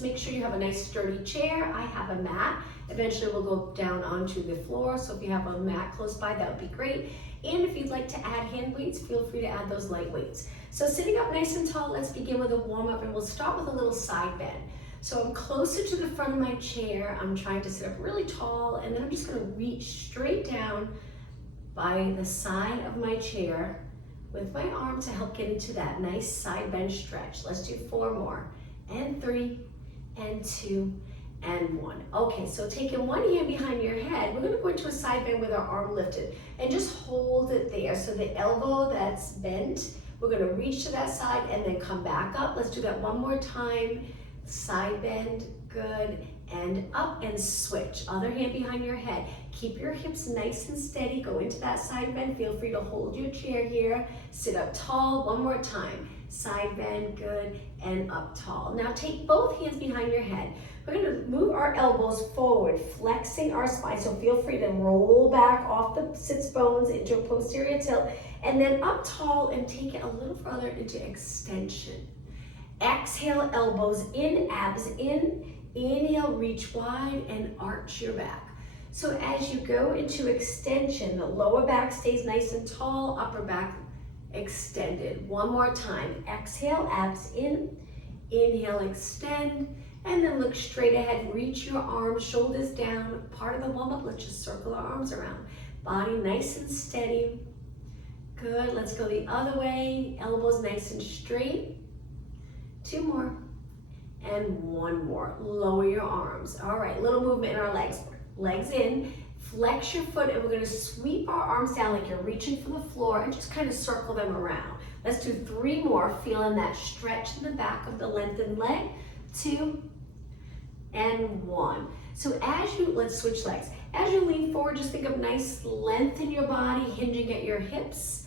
just make sure you have a nice sturdy chair. I have a mat. Eventually we'll go down onto the floor, so if you have a mat close by, that would be great. And if you'd like to add hand weights, feel free to add those light weights. So sitting up nice and tall, let's begin with a warm up, and we'll start with a little side bend. So I'm closer to the front of my chair. I'm trying to sit up really tall, and then I'm just gonna reach straight down by the side of my chair with my arm to help get into that nice side bend stretch. Let's do 4 more, and 3, and 2, and 1. Okay, so taking one hand behind your head, we're gonna go into a side bend with our arm lifted, and just hold it there. So the elbow that's bent, we're gonna reach to that side and then come back up. Let's do that one more time. Side bend, good, and up and switch. Other hand behind your head. Keep your hips nice and steady. Go into that side bend. Feel free to hold your chair here. Sit up tall, one more time. Side bend, good, and up tall. Now take both hands behind your head. We're gonna move our elbows forward, flexing our spine. So feel free to roll back off the sits bones into a posterior tilt, and then up tall and take it a little further into extension. Exhale, elbows in, abs in. Inhale, reach wide and arch your back. So as you go into extension, the lower back stays nice and tall, upper back extended. One more time. Exhale, abs in. Inhale, extend. And then look straight ahead. Reach your arms, shoulders down. Part of the warm up, let's just circle our arms around. Body nice and steady. Good, let's go the other way. Elbows nice and straight. 2 more, and 1 more. Lower your arms. All right, little movement in our legs. Legs in, flex your foot, and we're gonna sweep our arms down like you're reaching for the floor and just kind of circle them around. Let's do 3 more, feeling that stretch in the back of the lengthened leg. 2, and 1. So let's switch legs. As you lean forward, just think of nice length in your body, hinging at your hips.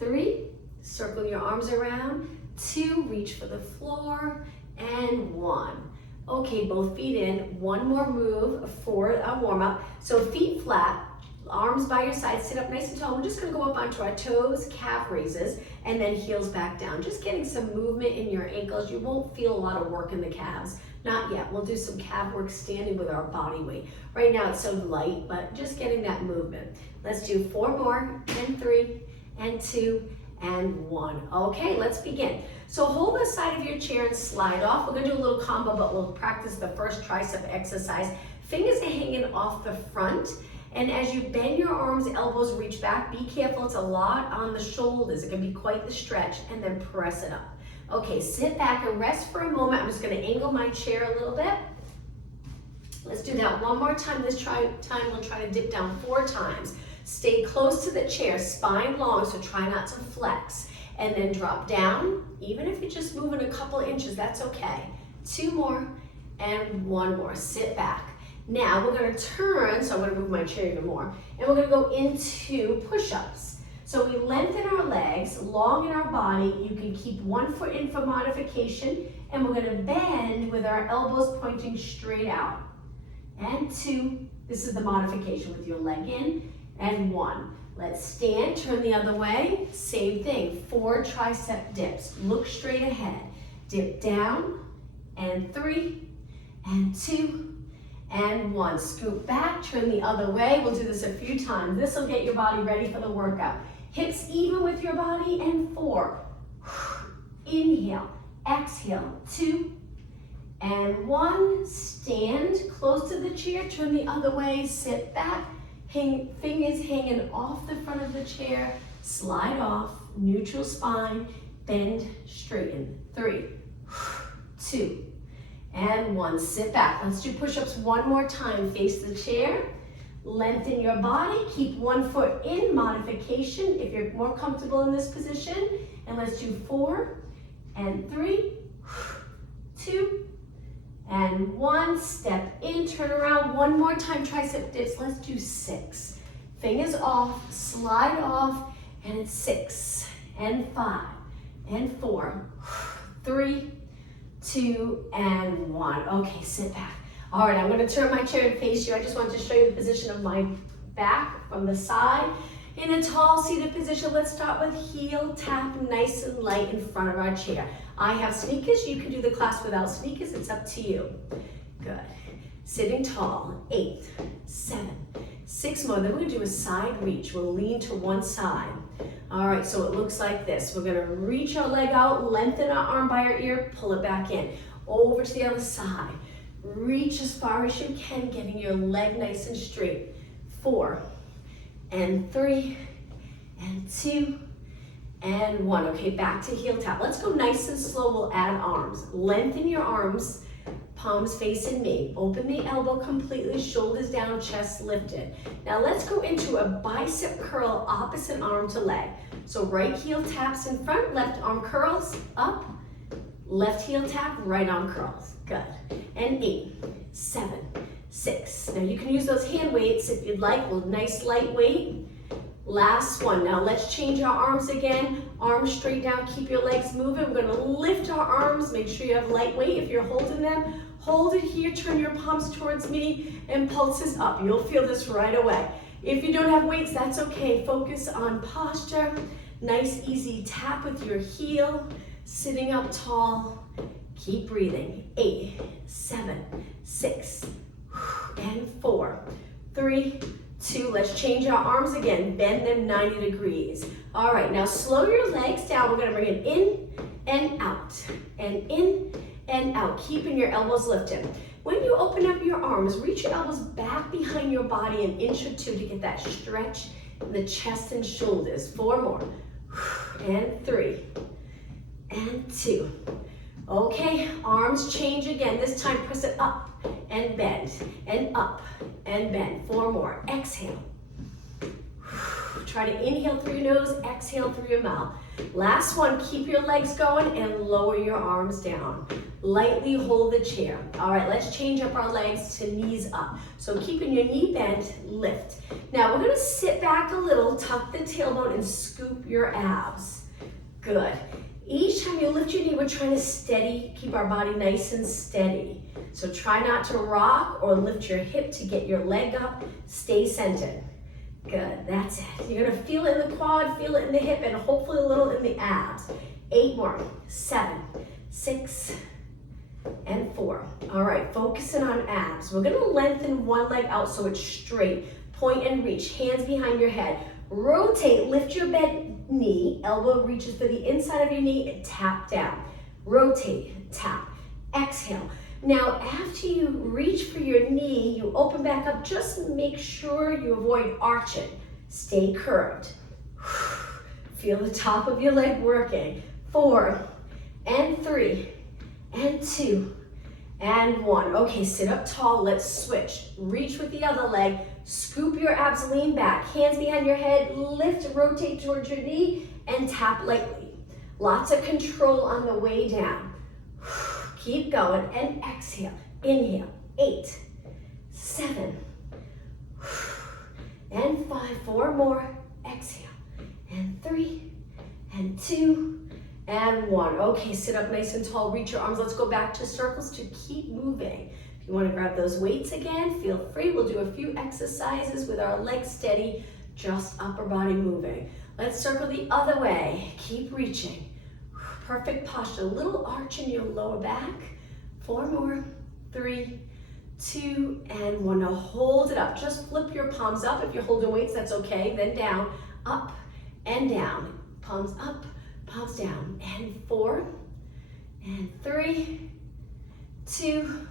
3, circle your arms around. 2, reach for the floor, and 1. Okay, both feet in. 1 more move for a warm up. So feet flat, arms by your side, sit up nice and tall. We're just gonna go up onto our toes, calf raises, and then heels back down. Just getting some movement in your ankles. You won't feel a lot of work in the calves. Not yet. We'll do some calf work standing with our body weight. Right now it's so light, but just getting that movement. Let's do 4 more, and 3, and 2, and 1. Okay, let's begin. So hold the side of your chair and slide off. We're gonna do a little combo, but we'll practice the first tricep exercise. Fingers are hanging off the front, and as you bend your arms, elbows reach back. Be careful, it's a lot on the shoulders. It can be quite the stretch, and then press it up. Okay, sit back and rest for a moment. I'm just gonna angle my chair a little bit. Let's do that one more time. This time we'll try to dip down 4 times. Stay close to the chair, spine long, so try not to flex. And then drop down. Even if you're just moving a couple inches, that's okay. 2 more, and 1 more. Sit back. Now we're gonna turn, so I'm gonna move my chair even more, and we're gonna go into push-ups. So we lengthen our legs, long in our body. You can keep 1 foot in for modification, and we're gonna bend with our elbows pointing straight out. And 2, this is the modification with your leg in, and 1. Let's stand, turn the other way. Same thing, 4 tricep dips. Look straight ahead. Dip down, and 3, and 2, and 1. Scoop back, turn the other way. We'll do this a few times. This will get your body ready for the workout. Hips even with your body, and 4. Inhale, exhale, 2, and 1. Stand close to the chair, turn the other way, sit back. Fingers hanging off the front of the chair, slide off, neutral spine, bend, straighten. 3, 2, and 1. Sit back. Let's do push-ups one more time. Face the chair, lengthen your body, keep 1 foot in modification if you're more comfortable in this position. And let's do 4, and 3, 2, and 1. Step in, turn around. 1 more time, tricep dips. Let's do 6. Fingers off, slide off, and it's 6, and 5, and 4, 3, 2, and 1. Okay, sit back. All right, I'm gonna turn my chair and face you. I just wanted to show you the position of my back from the side. In a tall seated position, let's start with heel tap, nice and light in front of our chair. I have sneakers. You can do the class without sneakers. It's up to you. Good. Sitting tall. 8, 7, 6 more. Then we're gonna do a side reach. We'll lean to one side. All right, so it looks like this. We're gonna reach our leg out, lengthen our arm by our ear, pull it back in. Over to the other side. Reach as far as you can, getting your leg nice and straight. 4, and 3, and 2, and 1. Okay, back to heel tap. Let's go nice and slow. We'll add arms. Lengthen your arms, palms facing me. Open the elbow completely, shoulders down, chest lifted. Now let's go into a bicep curl, opposite arm to leg. So right heel taps in front, left arm curls, up, left heel tap, right arm curls. Good. And 8, 7, 6. Now you can use those hand weights if you'd like. Well, nice light weight. Last one. Now let's change our arms again. Arms straight down, keep your legs moving. We're gonna lift our arms. Make sure you have light weight if you're holding them. Hold it here, turn your palms towards me, and pulses up. You'll feel this right away. If you don't have weights, that's okay. Focus on posture. Nice, easy tap with your heel. Sitting up tall. Keep breathing. 8, 7, 6, and 4, 3, 2. Let's change our arms again. Bend them 90 degrees. All right, now slow your legs down. We're gonna bring it in and out, and in and out, keeping your elbows lifted. When you open up your arms, reach your elbows back behind your body an inch or 2 to get that stretch in the chest and shoulders. 4 more, and 3, and 2. Okay, arms change again. This time press it up and bend, and up and bend. 4 more, exhale. Try to inhale through your nose, exhale through your mouth. Last one, keep your legs going and lower your arms down. Lightly hold the chair. All right, let's change up our legs to knees up. So keeping your knee bent, lift. Now we're gonna sit back a little, tuck the tailbone and scoop your abs. Good. Each time you lift your knee, we're trying to keep our body nice and steady. So try not to rock or lift your hip to get your leg up. Stay centered. Good, that's it. You're gonna feel it in the quad, feel it in the hip, and hopefully a little in the abs. 8 more, 7, 6, and 4. All right, focusing on abs. We're gonna lengthen one leg out so it's straight. Point and reach, hands behind your head. Rotate, lift your bent knee, elbow reaches for the inside of your knee, and tap down. Rotate, tap, exhale. Now, after you reach for your knee, you open back up. Just make sure you avoid arching. Stay curved. Feel the top of your leg working. 4, and 3, and 2, and 1. Okay, sit up tall. Let's switch. Reach with the other leg. Scoop your abs, lean back. Hands behind your head. Lift, rotate towards your knee, and tap lightly. Lots of control on the way down. Keep going and exhale. Inhale. 8, 7, and 5. 4 more. Exhale. And 3, and 2, and 1. Okay, sit up nice and tall. Reach your arms. Let's go back to circles to keep moving. If you want to grab those weights again, feel free. We'll do a few exercises with our legs steady, just upper body moving. Let's circle the other way. Keep reaching. Perfect posture, a little arch in your lower back. 4 more, 3, 2, and 1. Now hold it up. Just flip your palms up. If you're holding weights, that's okay. Then down, up, and down. Palms up, palms down. And 4, and 3, 2,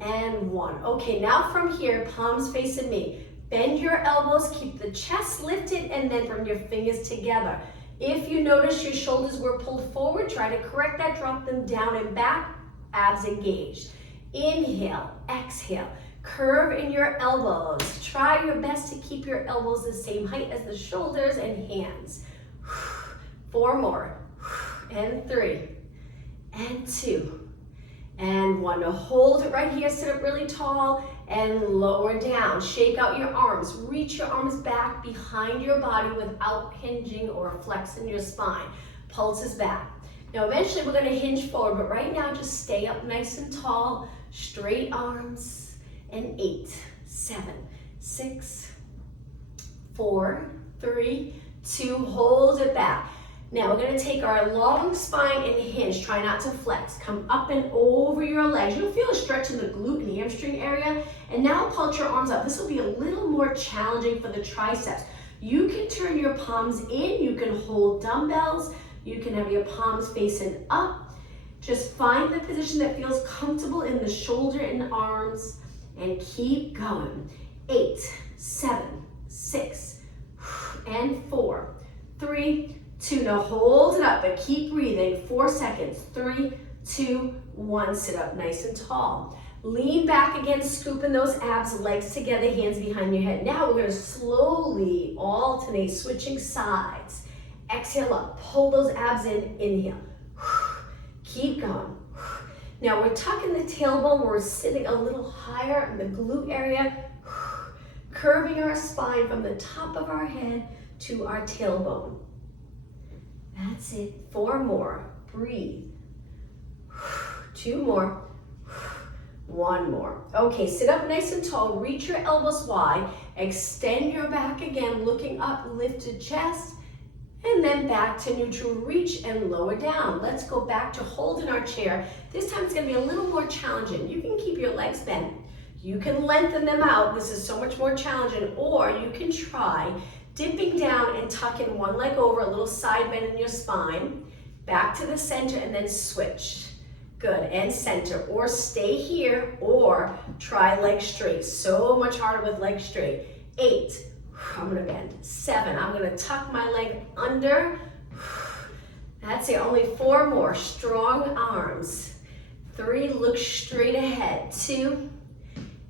and 1. Okay, now from here, palms facing me. Bend your elbows, keep the chest lifted, and then bring your fingers together. If you notice your shoulders were pulled forward, try to correct that, drop them down and back, abs engaged. Inhale, exhale, curve in your elbows. Try your best to keep your elbows the same height as the shoulders and hands. 4 more, and 3, and 2, and 1. Now hold it right here, sit up really tall, and lower down. Shake out your arms. Reach your arms back behind your body without hinging or flexing your spine. Pulses back. Now eventually we're going to hinge forward, but right now just stay up nice and tall. Straight arms. And 8, 7, 6, 4, 3, 2. Hold it back. Now we're gonna take our long spine and hinge. Try not to flex. Come up and over your legs. You'll feel a stretch in the glute and hamstring area. And now pulse your arms up. This will be a little more challenging for the triceps. You can turn your palms in. You can hold dumbbells. You can have your palms facing up. Just find the position that feels comfortable in the shoulder and arms and keep going. 8, 7, 6, and 4, 3, 2. Now hold it up, but keep breathing. 4 seconds. 3, 2, 1. Sit up nice and tall. Lean back again, scooping those abs, legs together, hands behind your head. Now we're gonna slowly alternate, switching sides. Exhale up, pull those abs in, inhale. Keep going. Now we're tucking the tailbone, we're sitting a little higher in the glute area, curving our spine from the top of our head to our tailbone. That's it. 4 more. Breathe. 2 more. 1 more. Okay, sit up nice and tall. Reach your elbows wide. Extend your back again, looking up, lifted chest, and then back to neutral. Reach and lower down. Let's go back to holding our chair. This time it's gonna be a little more challenging. You can keep your legs bent. You can lengthen them out. This is so much more challenging. Or you can try dipping down and tucking one leg over, a little side bend in your spine, back to the center, and then switch. Good, and center. Or stay here, or try legs straight. So much harder with legs straight. 8, I'm gonna bend. 7, I'm gonna tuck my leg under. That's it, only 4 more. Strong arms. 3, look straight ahead. 2,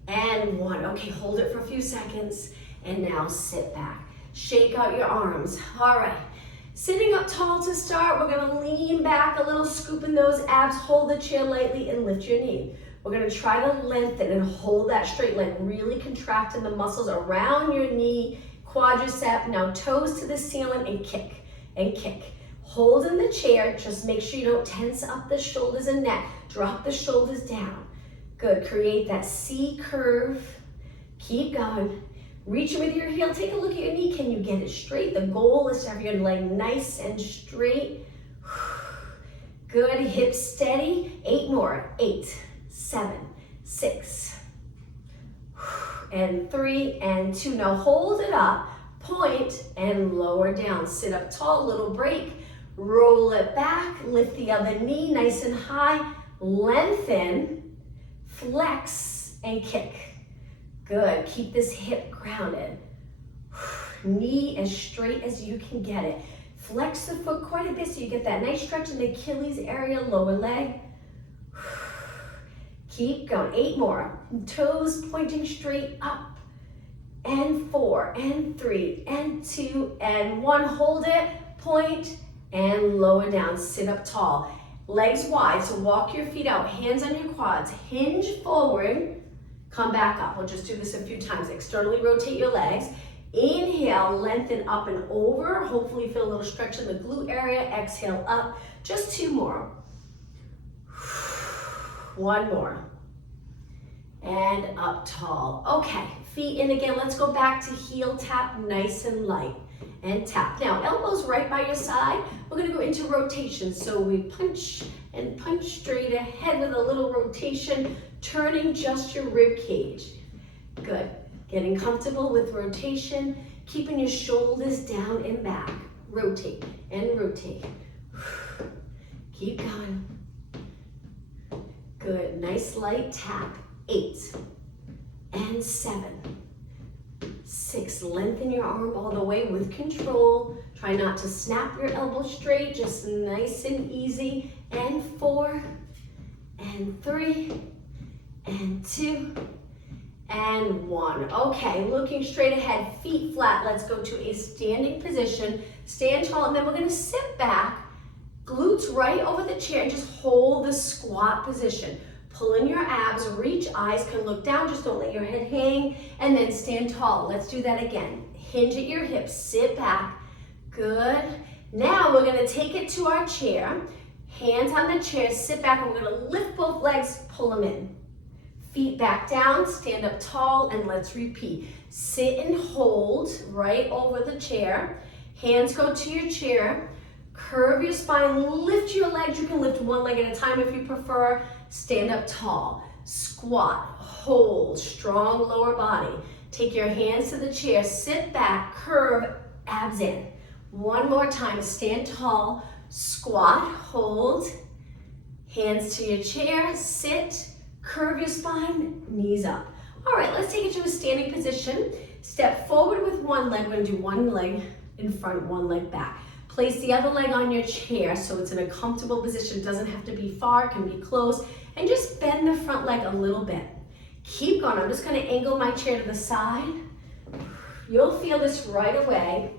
and 1. Okay, hold it for a few seconds, and now sit back. Shake out your arms. All right, sitting up tall to start. We're gonna lean back a little, scooping those abs, hold the chair lightly, and lift your knee. We're gonna try to lengthen and hold that straight leg, really contracting the muscles around your knee, quadricep. Now toes to the ceiling and kick, and kick. Hold in the chair, just make sure you don't tense up the shoulders and neck. Drop the shoulders down. Good, create that C curve. Keep going. Reach with your heel, take a look at your knee. Can you get it straight? The goal is to have your leg nice and straight. Good, hips steady. 8 more. 8, 7, 6, and 3, and 2. Now hold it up, point, and lower down. Sit up tall, little break. Roll it back, lift the other knee nice and high. Lengthen, flex, and kick. Good, keep this hip grounded. Knee as straight as you can get it. Flex the foot quite a bit so you get that nice stretch in the Achilles area, lower leg. Keep going, 8 more. Toes pointing straight up. And 4, and 3, and 2, and 1. Hold it, point, and lower down. Sit up tall. Legs wide, so walk your feet out, hands on your quads, hinge forward. Come back up. We'll just do this a few times. Externally rotate your legs. Inhale, lengthen up and over. Hopefully feel a little stretch in the glute area. Exhale up. Just 2 more. 1 more. And up tall. Okay, feet in again. Let's go back to heel tap, nice and light. And tap. Now, elbows right by your side. We're gonna go into rotation. So we punch and punch straight ahead with a little rotation, turning just your rib cage. Good. Getting comfortable with rotation, keeping your shoulders down and back. Rotate and rotate. Keep going. Good. Nice light tap. 8 and 7. 6, lengthen your arm all the way with control. Try not to snap your elbow straight, just nice and easy. And 4, and 3, and 2, and 1. Okay, looking straight ahead, feet flat. Let's go to a standing position. Stand tall, and then we're gonna sit back, glutes right over the chair, and just hold the squat position. Pull in your abs, reach, eyes can look down, just don't let your head hang, and then stand tall. Let's do that again. Hinge at your hips, sit back. Good. Now we're gonna take it to our chair. Hands on the chair, sit back, and we're gonna lift both legs, pull them in. Feet back down, stand up tall, and let's repeat. Sit and hold right over the chair. Hands go to your chair. Curve your spine, lift your legs. You can lift one leg at a time if you prefer. Stand up tall, squat, hold, strong lower body. Take your hands to the chair, sit back, curve, abs in. One more time, stand tall, squat, hold, hands to your chair, sit, curve your spine, knees up. All right, let's take it to a standing position. Step forward with one leg. We're gonna do one leg in front, one leg back. Place the other leg on your chair so it's in a comfortable position. It doesn't have to be far, it can be close. And just bend the front leg a little bit. Keep going. I'm just gonna angle my chair to the side. You'll feel this right away.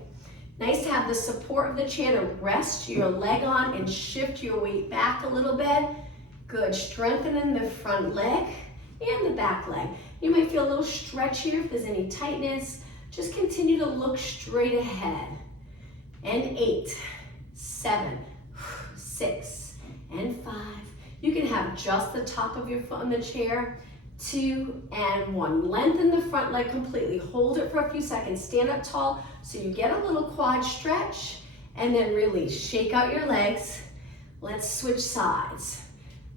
Nice to have the support of the chair to rest your leg on and shift your weight back a little bit. Good, strengthening the front leg and the back leg. You might feel a little stretch here if there's any tightness. Just continue to look straight ahead. And 8, 7, 6, and 5. You can have just the top of your foot on the chair. 2 and 1. Lengthen the front leg completely. Hold it for a few seconds. Stand up tall so you get a little quad stretch and then release. Shake out your legs. Let's switch sides.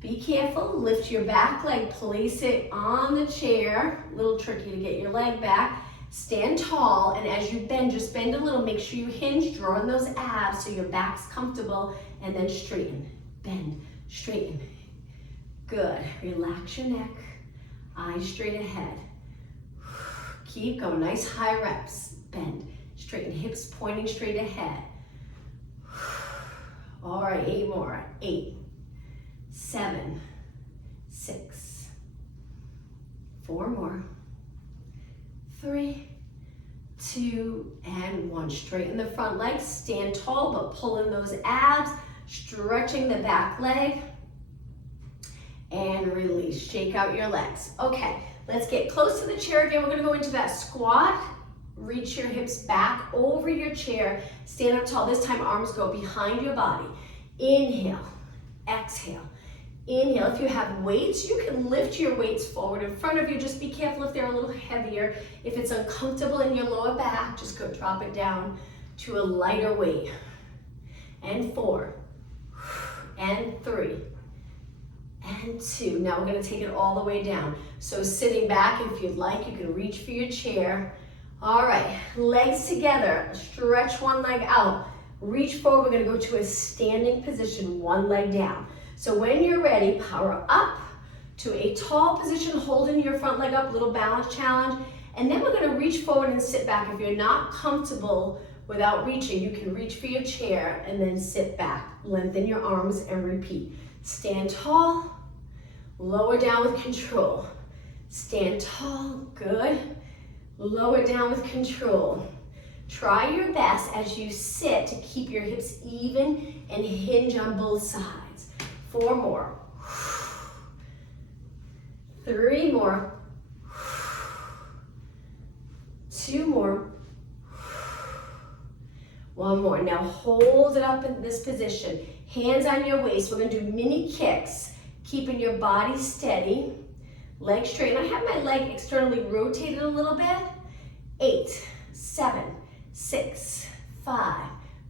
Be careful. Lift your back leg. Place it on the chair. A little tricky to get your leg back. Stand tall, and as you bend, just bend a little. Make sure you hinge, draw in those abs so your back's comfortable, and then straighten. Bend, straighten. Good. Relax your neck. Eyes straight ahead. Keep going. Nice high reps. Bend, straighten, hips pointing straight ahead. All right, 8 more. 8, 7, 6, 4 more. 3, 2, and 1. Straighten the front leg. Stand tall, but pull in those abs. Stretching the back leg. And release. Shake out your legs. Okay, let's get close to the chair again. We're gonna go into that squat. Reach your hips back over your chair. Stand up tall. This time arms go behind your body. Inhale, exhale. Inhale. If you have weights, you can lift your weights forward in front of you. Just be careful if they're a little heavier. If it's uncomfortable in your lower back, just go drop it down to a lighter weight. And 4, and 3, and 2. Now we're gonna take it all the way down. So sitting back, if you'd like, you can reach for your chair. All right, legs together. Stretch one leg out. Reach forward. We're gonna go to a standing position, one leg down. So when you're ready, power up to a tall position, holding your front leg up, little balance challenge. And then we're gonna reach forward and sit back. If you're not comfortable without reaching, you can reach for your chair and then sit back. Lengthen your arms and repeat. Stand tall, lower down with control. Stand tall, good. Lower down with control. Try your best as you sit to keep your hips even and hinge on both sides. 4 more. 3 more. 2 more. 1 more. Now hold it up in this position. Hands on your waist. We're gonna do mini kicks, keeping your body steady. Legs straight. And I have my leg externally rotated a little bit. 8, 7, 6, 5,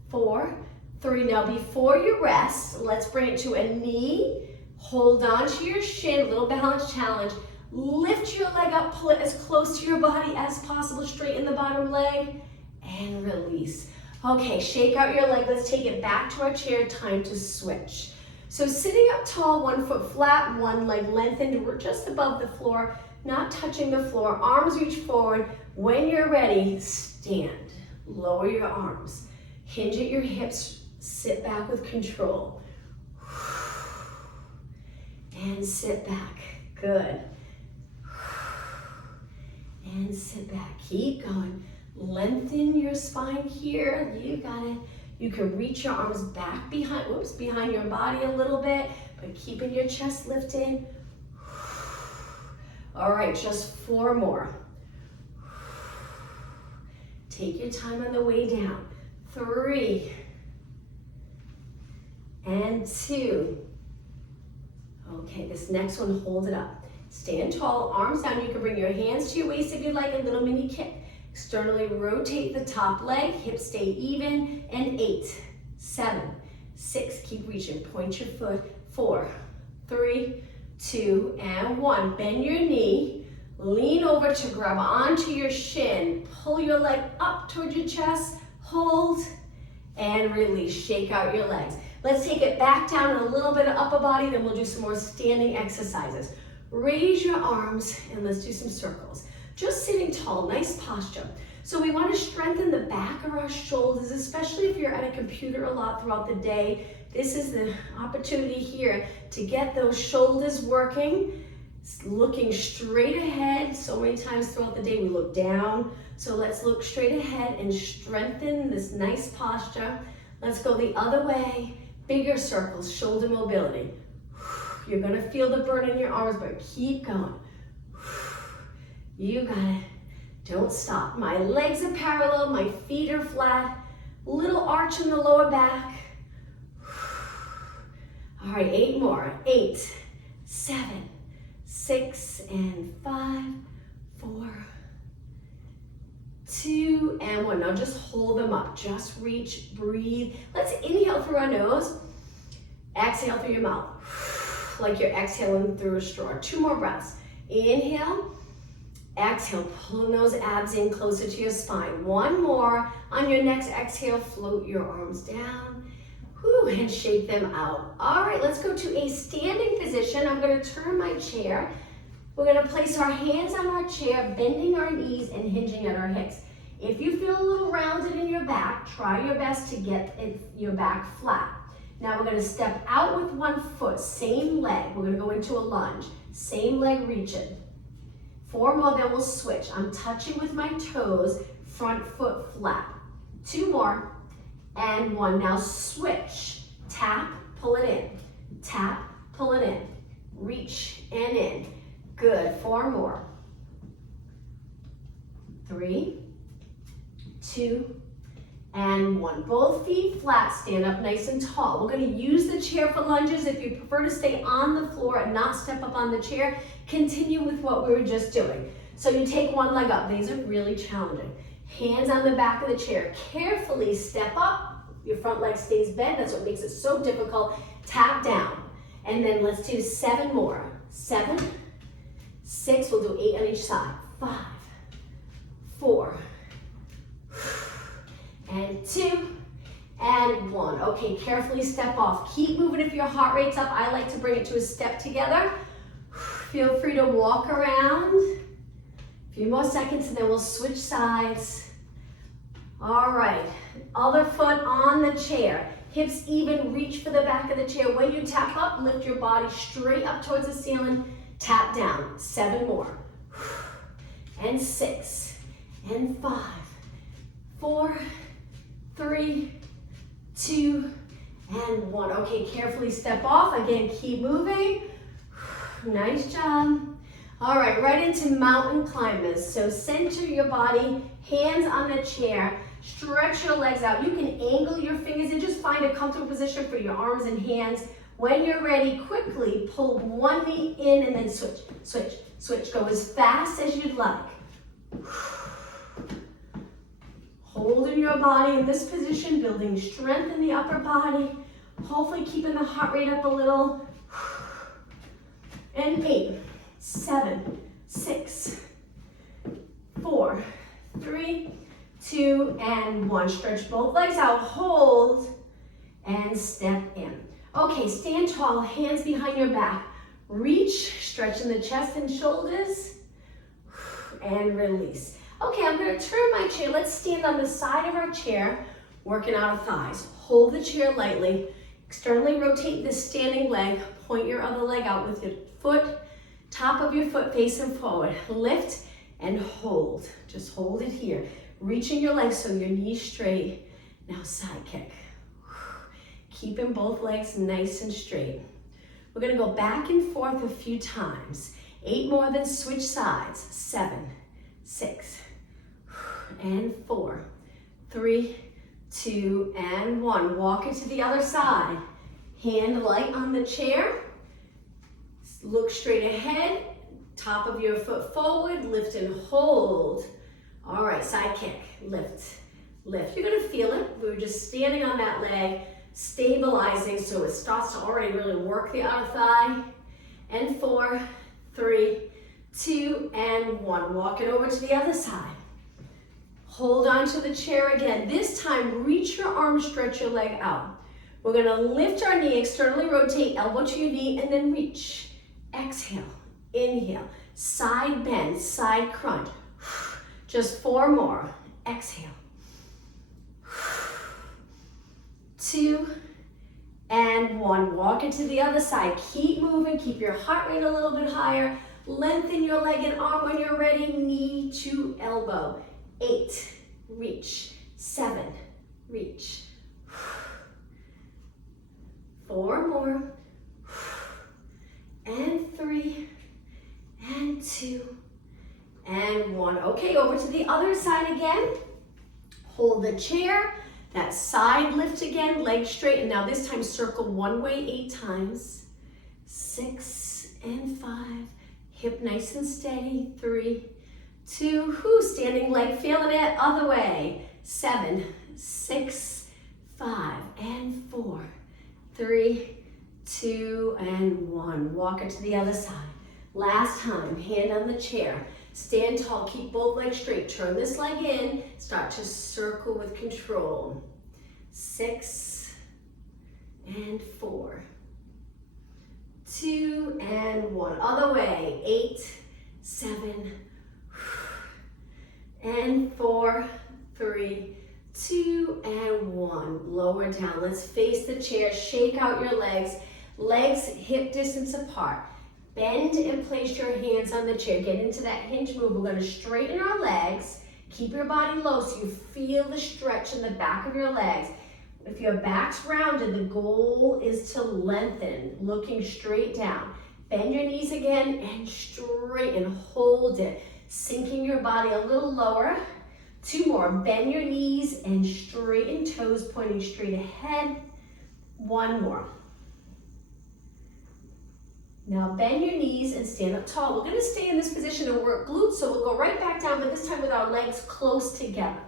4, 3. Now before you rest, let's bring it to a knee. Hold on to your shin, little balance challenge. Lift your leg up, pull it as close to your body as possible. Straighten the bottom leg and release. Okay, shake out your leg. Let's take it back to our chair. Time to switch. So sitting up tall, 1 foot flat, 1 leg lengthened. We're just above the floor, not touching the floor. Arms reach forward. When you're ready, stand. Lower your arms. Hinge at your hips. Sit back with control. And sit back. Good. And sit back. Keep going. Lengthen your spine here. You got it. You can reach your arms back behind your body a little bit, but keeping your chest lifted. All right, just 4 more. Take your time on the way down. 3, and 2. Okay, this next one, hold it up. Stand tall, arms down. You can bring your hands to your waist if you like, a little mini kick. Externally rotate the top leg, hips stay even, and 8, 7, 6, keep reaching, point your foot, 4, 3, 2, and 1. Bend your knee, lean over to grab onto your shin, pull your leg up towards your chest, hold, and release, shake out your legs. Let's take it back down and a little bit of upper body, then we'll do some more standing exercises. Raise your arms and let's do some circles. Just sitting tall, nice posture. So we want to strengthen the back of our shoulders, especially if you're at a computer a lot throughout the day. This is the opportunity here to get those shoulders working, looking straight ahead. So many times throughout the day we look down. So let's look straight ahead and strengthen this nice posture. Let's go the other way. Bigger circles, shoulder mobility. You're gonna feel the burn in your arms, but keep going. You got it. Don't stop. My legs are parallel, my feet are flat. Little arch in the lower back. All right, 8 more. 8, 7, 6, and 5, 4, 2, and 1. Now just hold them up. Just reach, breathe. Let's inhale through our nose. Exhale through your mouth. Like you're exhaling through a straw. 2 more breaths. Inhale. Exhale, pull those abs in closer to your spine. 1 more. On your next exhale, float your arms down. Whew, and shake them out. All right, let's go to a standing position. I'm going to turn my chair. We're going to place our hands on our chair, bending our knees and hinging at our hips. If you feel a little rounded in your back, try your best to get your back flat. Now we're going to step out with 1 foot, same leg. We're going to go into a lunge. Same leg reaching. 4 more, then we'll switch. I'm touching with my toes, front foot flat. 2 more, and 1. Now switch. Tap, pull it in. Tap, pull it in. Reach and in. Good. 4 more. 3, 2, and 1. Both feet flat, stand up nice and tall. We're going to use the chair for lunges. If you prefer to stay on the floor and not step up on the chair, continue with what we were just doing. So you take 1 leg up. These are really challenging. Hands on the back of the chair. Carefully step up. Your front leg stays bent. That's what makes it so difficult. Tap down. And then let's do 7 more. 7, 6. We'll do 8 on each side. 5, 4, and 2, and 1. Okay, carefully step off. Keep moving if your heart rate's up. I like to bring it to a step together. Feel free to walk around. A few more seconds and then we'll switch sides. All right, other foot on the chair. Hips even, reach for the back of the chair. When you tap up, lift your body straight up towards the ceiling. Tap down. 7 more. And 6, and 5, 4, 3, 2, and 1. Okay, carefully step off. Again, keep moving. Nice job. All right, right into mountain climbers. So center your body, hands on the chair, stretch your legs out. You can angle your fingers and just find a comfortable position for your arms and hands. When you're ready, quickly pull 1 knee in and then switch, switch, switch. Go as fast as you'd like. Holding your body in this position, building strength in the upper body, hopefully keeping the heart rate up a little. And 8, 7, 6, 4, 3, 2, and 1. Stretch both legs out, hold, and step in. Okay, stand tall, hands behind your back. Reach, stretching the chest and shoulders, and release. Okay, I'm going to turn my chair. Let's stand on the side of our chair, working out our thighs. Hold the chair lightly. Externally rotate this standing leg. Point your other leg out with your foot, top of your foot facing forward. Lift and hold. Just hold it here. Reaching your legs so your knees straight. Now side kick. Keeping both legs nice and straight. We're going to go back and forth a few times. 8 more, then switch sides. 7, 6, and 4, 3, 2, and 1. Walk it to the other side. Hand light on the chair. Look straight ahead. Top of your foot forward. Lift and hold. All right, side kick. Lift, lift. You're gonna feel it. We were just standing on that leg, stabilizing so it starts to already really work the outer thigh. And 4, 3, 2, and 1. Walk it over to the other side. Hold on to the chair again. This time, reach your arm, stretch your leg out. We're gonna lift our knee, externally rotate, elbow to your knee, and then reach. Exhale, inhale, side bend, side crunch. Just 4 more. Exhale. 2, and 1. Walk it to the other side. Keep moving. Keep your heart rate a little bit higher. Lengthen your leg and arm when you're ready. Knee to elbow. 8, reach. 7, reach. 4 more. And 3, and 2, and 1. Okay, over to the other side again. Hold the chair. That side lift again, legs straight, and now this time circle one way 8 times. 6 and 5, hip nice and steady. 3, 2, standing leg, feeling it, other way. 7, 6, 5, and 4, 3, 2, and 1. Walk it to the other side. Last time, hand on the chair. Stand tall, keep both legs straight. Turn this leg in, start to circle with control. 6 and 4, 2 and 1. Other way, 8, 7, and 4, 3, 2, and 1. Lower down. Let's face the chair, shake out your legs. Legs hip distance apart. Bend and place your hands on the chair. Get into that hinge move. We're going to straighten our legs. Keep your body low so you feel the stretch in the back of your legs. If your back's rounded, the goal is to lengthen, looking straight down. Bend your knees again and straighten. Hold it. Sinking your body a little lower. 2 more. Bend your knees and straighten toes, pointing straight ahead. 1 more. Now bend your knees and stand up tall. We're gonna stay in this position and work glutes, so we'll go right back down, but this time with our legs close together.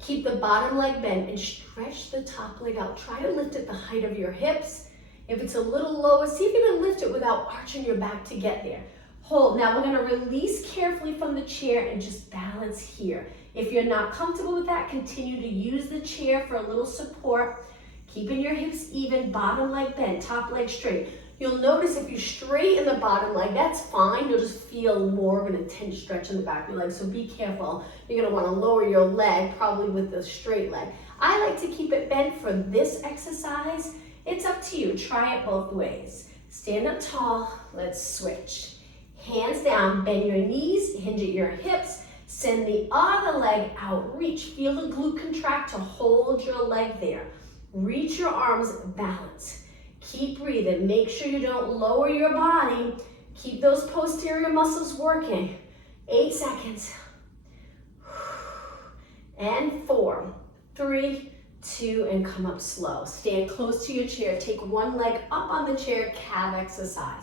Keep the bottom leg bent and stretch the top leg out. Try to lift at the height of your hips. If it's a little lower, see if you can lift it without arching your back to get there. Hold. Now we're gonna release carefully from the chair and just balance here. If you're not comfortable with that, continue to use the chair for a little support. Keeping your hips even, bottom leg bent, top leg straight. You'll notice if you straighten the bottom leg, that's fine. You'll just feel more of an intense stretch in the back of your leg, so be careful. You're gonna wanna lower your leg, probably with the straight leg. I like to keep it bent for this exercise. It's up to you, try it both ways. Stand up tall, let's switch. Hands down, bend your knees, hinge at your hips, send the other leg out, reach. Feel the glute contract to hold your leg there. Reach your arms, balance. Keep breathing. Make sure you don't lower your body. Keep those posterior muscles working. 8 seconds. And 4, 3, 2, and come up slow. Stand close to your chair. Take one leg up on the chair, calf exercise.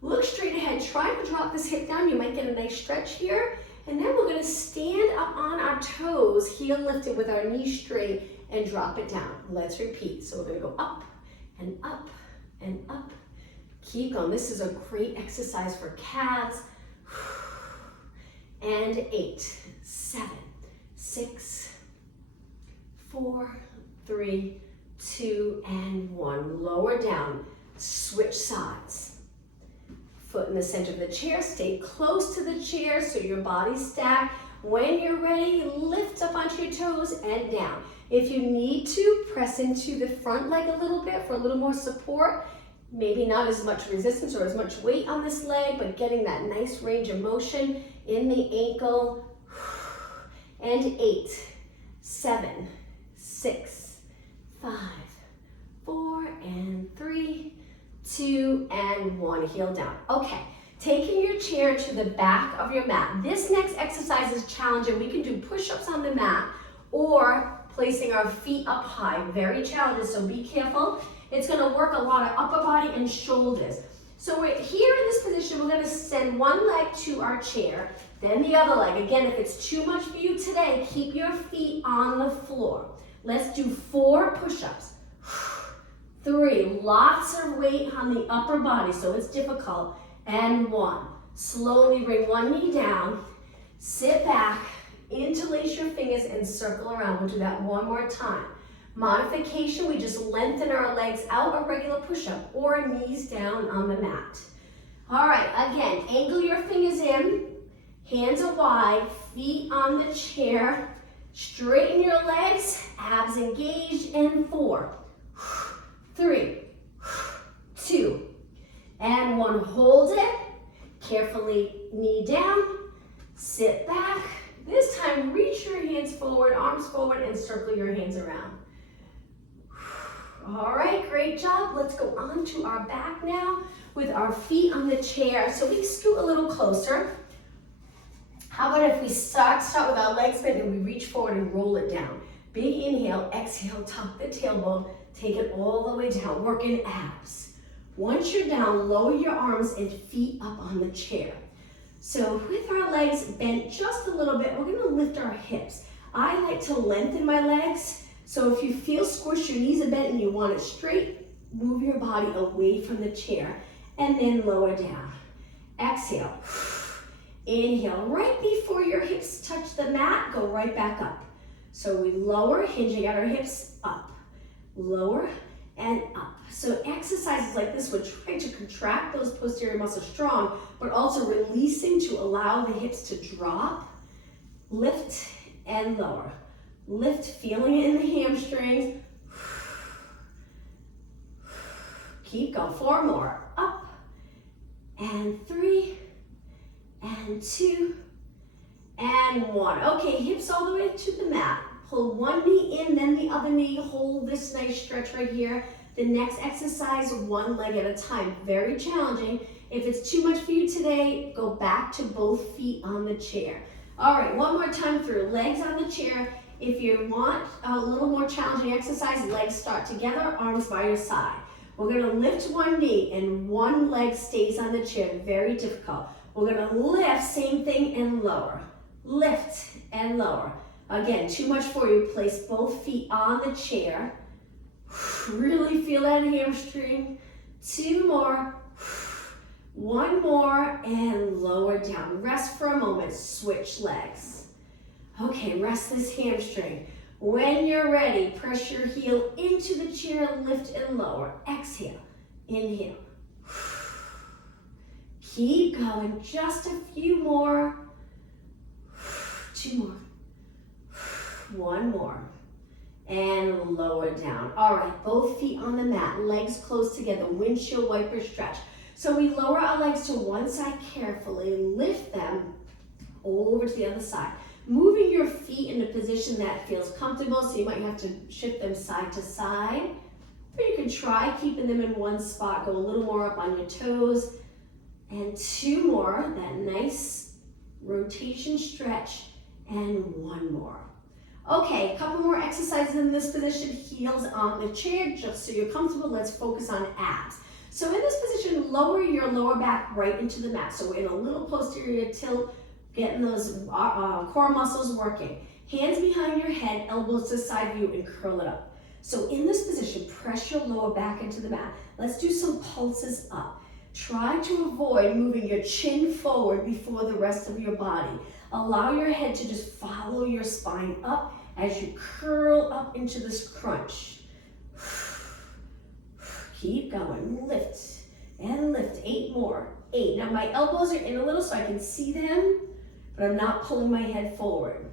Look straight ahead. Try to drop this hip down. You might get a nice stretch here. And then we're gonna stand up on our toes, heel lifted with our knees straight, and drop it down. Let's repeat. So we're gonna go up, and up, and up. Keep going. This is a great exercise for calves. And 8, 7, 6, 4, 3, 2, and 1. Lower down. Switch sides. Foot in the center of the chair. Stay close to the chair so your body's stacked. When you're ready, lift up onto your toes and down. If you need to, press into the front leg a little bit for a little more support. Maybe not as much resistance or as much weight on this leg, but getting that nice range of motion in the ankle. And 8, 7, 6, 5, 4, and 3, 2, and 1. Heel down. Okay, taking your chair to the back of your mat. This next exercise is challenging. We can do push-ups on the mat or placing our feet up high. Very challenging, so be careful. It's gonna work a lot of upper body and shoulders. So we're here in this position, we're gonna send one leg to our chair, then the other leg. Again, if it's too much for you today, keep your feet on the floor. Let's do 4 push-ups. 3, lots of weight on the upper body, so it's difficult. And 1, slowly bring one knee down, sit back, interlace your fingers and circle around. We'll do that one more time. Modification, we just lengthen our legs out, a regular push-up, or knees down on the mat. All right, again, angle your fingers in, hands are wide, feet on the chair, straighten your legs, abs engaged, and 4, 3, 2, and 1. Hold it, carefully knee down, sit back. This time, reach your hands forward, arms forward, and circle your hands around. All right, great job. Let's go on to our back now with our feet on the chair. So we scoot a little closer. How about if we start with our legs bent and we reach forward and roll it down. Big inhale, exhale, tuck the tailbone, take it all the way down, working abs. Once you're down, lower your arms and feet up on the chair. So with our legs bent just a little bit, we're gonna lift our hips. I like to lengthen my legs. So if you feel squished, your knees are bent and you want it straight, move your body away from the chair and then lower down. Exhale. Inhale. Right before your hips touch the mat, go right back up. So we lower, hinging at our hips, up. Lower and up. So exercises like this, we're trying to contract those posterior muscles strong, but also releasing to allow the hips to drop, lift and lower. Lift, feeling it in the hamstrings. Keep going. 4 more. Up. And 3. And 2. And 1. Okay, hips all the way to the mat. Pull one knee in, then the other knee. Hold this nice stretch right here. The next exercise, one leg at a time. Very challenging. If it's too much for you today, go back to both feet on the chair. All right, one more time through. Legs on the chair. If you want a little more challenging exercise, legs start together, arms by your side. We're gonna lift one knee and one leg stays on the chair, very difficult. We're gonna lift, same thing, and lower. Lift and lower. Again, too much for you, place both feet on the chair. Really feel that hamstring. 2 more. 1 more, and lower down. Rest for a moment, switch legs. Okay, rest this hamstring. When you're ready, press your heel into the chair, lift and lower. Exhale, inhale. Keep going, just a few more. 2 more. 1 more. And lower down. All right, both feet on the mat, legs close together, windshield wiper stretch. So we lower our legs to one side carefully, lift them over to the other side. Moving your feet in a position that feels comfortable, so you might have to shift them side to side. Or you can try keeping them in one spot. Go a little more up on your toes. And 2 more, that nice rotation stretch, and 1 more. Okay, a couple more exercises in this position. Heels on the chair, just so you're comfortable. Let's focus on abs. So in this position, lower your lower back right into the mat. So we're in a little posterior tilt, getting those core muscles working. Hands behind your head, elbows to side view, and curl it up. So in this position, press your lower back into the mat. Let's do some pulses up. Try to avoid moving your chin forward before the rest of your body. Allow your head to just follow your spine up as you curl up into this crunch. Keep going, lift and lift. 8 more, 8. Now my elbows are in a little so I can see them, but I'm not pulling my head forward.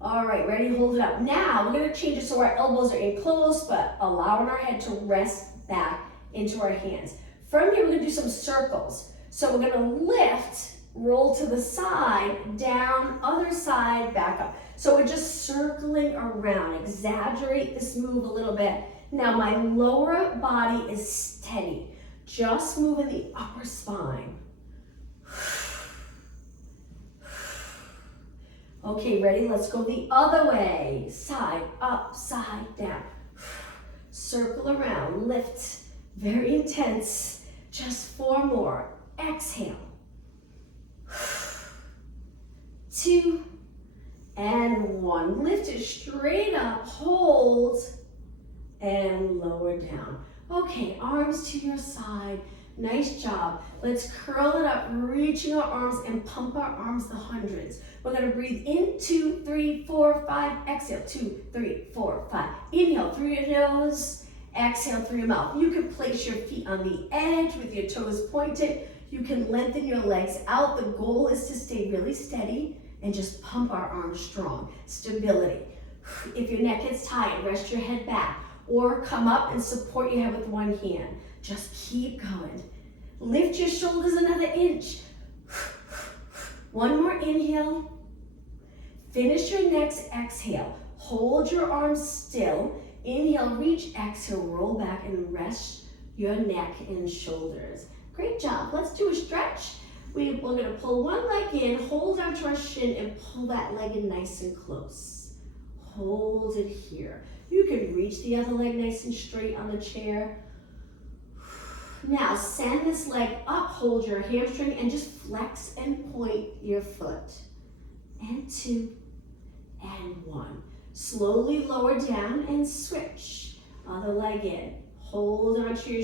All right, ready, hold it up. Now we're gonna change it so our elbows are in close, but allowing our head to rest back into our hands. From here, we're gonna do some circles. So we're gonna lift, roll to the side, down, other side, back up. So we're just circling around. Exaggerate this move a little bit. Now my lower body is steady. Just moving the upper spine. Okay, ready? Let's go the other way. Side, up, side, down. Circle around, lift. Very intense. Just 4 more. Exhale. 2 and 1. Lift it straight up, hold, and lower down. Okay, arms to your side. Nice job. Let's curl it up, reaching our arms and pump our arms the hundreds. We're gonna breathe in, 2, 3, 4, 5. Exhale, 2, 3, 4, 5. Inhale through your nose, exhale through your mouth. You can place your feet on the edge with your toes pointed. You can lengthen your legs out. The goal is to stay really steady and just pump our arms strong. Stability. If your neck gets tight, rest your head back or come up and support your head with one hand. Just keep going. Lift your shoulders another inch. One more inhale. Finish your next exhale. Hold your arms still. Inhale, reach, exhale, roll back and rest your neck and shoulders. Great job. Let's do a stretch. We're going to pull one leg in, hold out to our shin, and pull that leg in nice and close. Hold it here. You can reach the other leg nice and straight on the chair. Now send this leg up, hold your hamstring, and just flex and point your foot. And 2, and 1. Slowly lower down and switch. Other leg in. Hold onto your